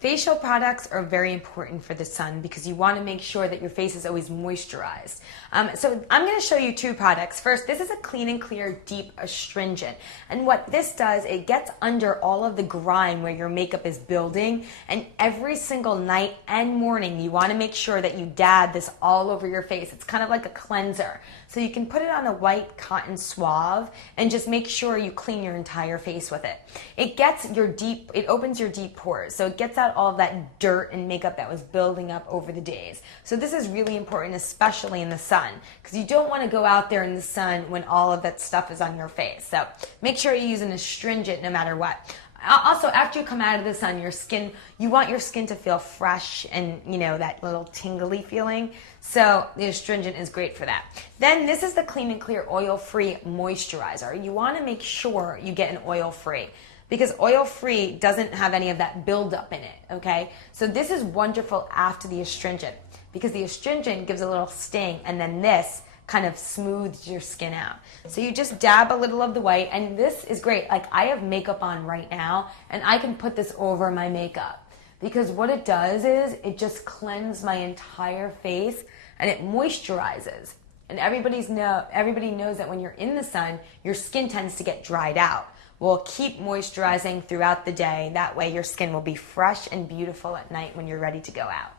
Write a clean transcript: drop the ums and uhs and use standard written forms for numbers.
Facial products are very important for the sun because you want to make sure that your face is always moisturized. So I'm going to show you two products. First, this is a Clean and Clear Deep Astringent. And what this does, it gets under all of the grime where your makeup is building. And every single night and morning, you want to make sure that you dab this all over your face. It's kind of like a cleanser. So you can put it on a white cotton swab and just make sure you clean your entire face with it. It opens your deep pores. So it gets out all of that dirt and makeup that was building up over the days. So this is really important, especially in the sun, because you don't want to go out there in the sun when all of that stuff is on your face. So make sure you use an astringent no matter what. Also, after you come out of the sun, you want your skin to feel fresh and, that little tingly feeling. So the astringent is great for that. Then this is the Clean and Clear Oil-Free Moisturizer. You want to make sure you get an oil-free, because oil-free doesn't have any of that buildup in it, okay? So this is wonderful after the astringent, because the astringent gives a little sting, and then this kind of smooths your skin out. So you just dab a little of the white, and this is great. Like, I have makeup on right now, and I can put this over my makeup, because what it does is it just cleanses my entire face, and it moisturizes. And everybody knows that when you're in the sun, your skin tends to get dried out. Well, keep moisturizing throughout the day. That way your skin will be fresh and beautiful at night when you're ready to go out.